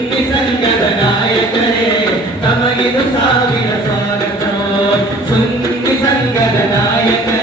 ಕಿಟ್ಟಿ ಸಂಘದ ನಾಯಕರೇ ತಮಗಿದು ಸಾವಿರ ಸ್ವಾಗತ ಸುಂದಿ ಸಂಘದ ನಾಯಕರೇ